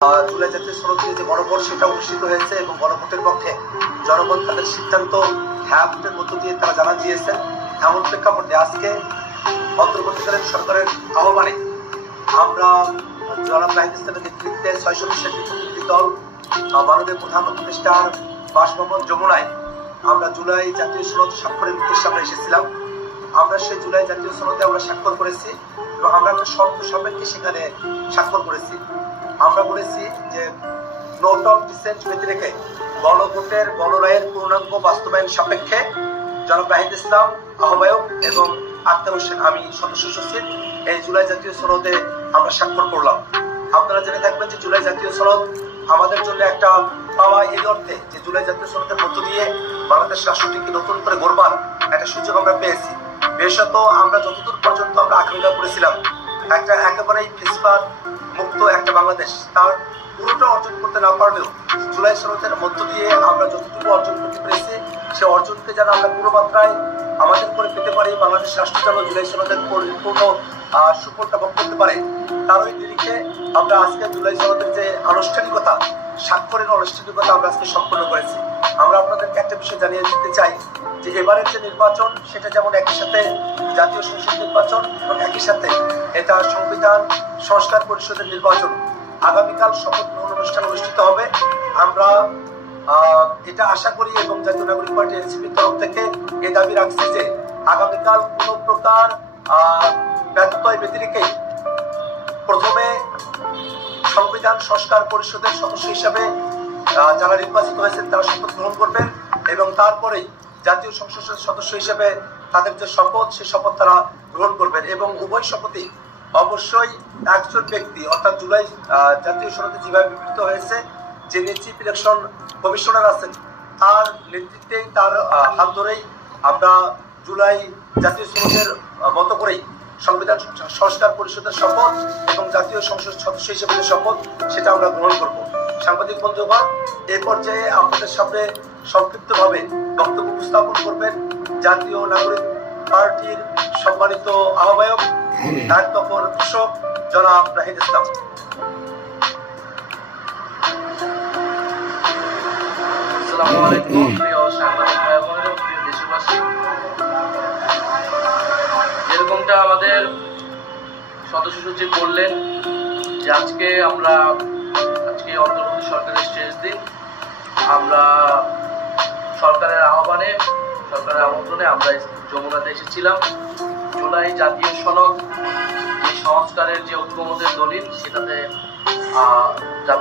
জুলাই জাতীয় সনদ নিয়ে যে গণভোট সেটা অনুষ্ঠিত হয়েছে এবং গণভোটের পক্ষে জনগণ তাদের সিদ্ধান্ত হ্যাঁ ভোটের মধ্য দিয়ে তারা জানান দিয়েছেন। এমন প্রেক্ষাপটে আজকে অন্তর্বর্তীকালীন সরকারের আহ্বানে আমরা জনাব নাহিদ ইসলামের নেতৃত্বে 6 সদস্যের প্রতিনিধি দল মাননীয় প্রধান উপদেষ্টার বাসভবন যমুনায় আমরা জুলাই জাতীয় সনদ স্বাক্ষরের উদ্দেশ্যে আমরা এসেছিলাম। আমরা সেই জুলাই জাতীয় সনদে আমরা স্বাক্ষর করেছি এবং আমরা একটা শর্ত সাপেক্ষে সেখানে স্বাক্ষর করেছি। আমরা বলেছি যে নোট অফ ডিসেন্ট ব্যতি রেখে গণভোটের গণরায়ের পূর্ণাঙ্গ বাস্তবায়ন সাপেক্ষে জনাব নাহিদ ইসলাম আহ্বায়ক এবং আক্তার হোসেন আমি সদস্য সচিব এই জুলাই জাতীয় সনদে আমরা স্বাক্ষর করলাম। আপনারা জেনে থাকবেন যে জুলাই জাতীয় সনদ আমাদের জন্য একটা পাওয়া এই অর্থে যে জুলাই জাতীয় সনদের মধ্য দিয়ে বাংলাদেশ রাষ্ট্রটিকে নতুন করে গড়বার একটা সুযোগ আমরা পেয়েছি। বিশেষত আমরা যতদূর পর্যন্ত আমরা আকাঙ্ক্ষা করেছিলাম একটা একেবারেই ফিসফাত মুক্ত একটা বাংলাদেশ, তার পুরোটা অর্জন করতে না পারলেও জুলাই সনদের মধ্য দিয়ে আমরা যতটুকু অর্জন করতে পেরেছি সে অর্জনকে যেন আমরা পুরো মাত্রায় আমাদের করে পেতে পারি, বাংলাদেশ রাষ্ট্র যেন জুলাই সনদের পরিপূর্ণ সুফলটা ভোগ করতে পারে, তার ওই নিরিখে আমরা আজকে জুলাই সনদের যে আনুষ্ঠানিকতা স্বাক্ষরের আনুষ্ঠানিকতা আমরা আজকে সম্পন্ন করেছি। আমরা আপনাদেরকে একটা বিষয় জানিয়ে দিতে চাই যে এবারের যে নির্বাচন সেটা যেমন একই সাথে জাতীয় সংসদ নির্বাচন এবং একই সাথে এটা সংবিধান সংস্কার পরিষদের নির্বাচন। আগামীকাল শপথ গ্রহণ অনুষ্ঠান অনুষ্ঠিত হবে। আমরা এটা আশা করি এবং জাতীয় নাগরিক পার্টি এনসিপির তরফ থেকে এই দাবি রাখছি যে আগামীকাল কোনো প্রকার ব্যত্যয় ব্যতিরেকে প্রথমে সংবিধান সংস্কার পরিষদের সদস্য হিসাবে যারা নির্বাচিত হয়েছেন তারা শপথ গ্রহণ করবেন এবং তারপরেই জাতীয় সংসদের সদস্য হিসেবে তাদের যে শপথ সেই শপথ তারা গ্রহণ করবেন এবং উভয় শপথই অবশ্যই একজন ব্যক্তি অর্থাৎ জুলাই জাতীয় সনদে যেভাবে বিবৃত হয়েছে যে চিফ ইলেকশন কমিশনার আছেন তার নেতৃত্বেই তার হাত ধরেই আমরা জুলাই জাতীয় সনদের মতো করেই সংবিধান সংস্কার পরিষদের শপথ এবং জাতীয় সংসদ সদস্য হিসেবে যে শপথ সেটা আমরা গ্রহণ করব। সাংবাদিক বন্ধুগণ, এই পর্যায়ে আপনাদের সামনে সংক্ষিপ্তভাবে বক্তব্য উপস্থাপন করবেন জাতীয় নাগরিক পার্টির সম্মানিত আহ্বায়ক নায়কতপর কৃষক জনাব নাহিদ ইসলাম। আসসালামু আলাইকুম প্রিয় সাংবাদিক ভাই বোনেরা, প্রিয় দেশবাসী। যেরকমটা আমাদের সদস্য সচিব বললেন যে আজকে অন্তর্বর্তী সরকারের শেষ দিন, আমরা সরকারের আমন্ত্রণে আমরা যমুনাতে এসেছিলাম। জুলাই জাতীয় সনদ যে সংস্কারের যে ঐক্যমতের দলিল সেটাতে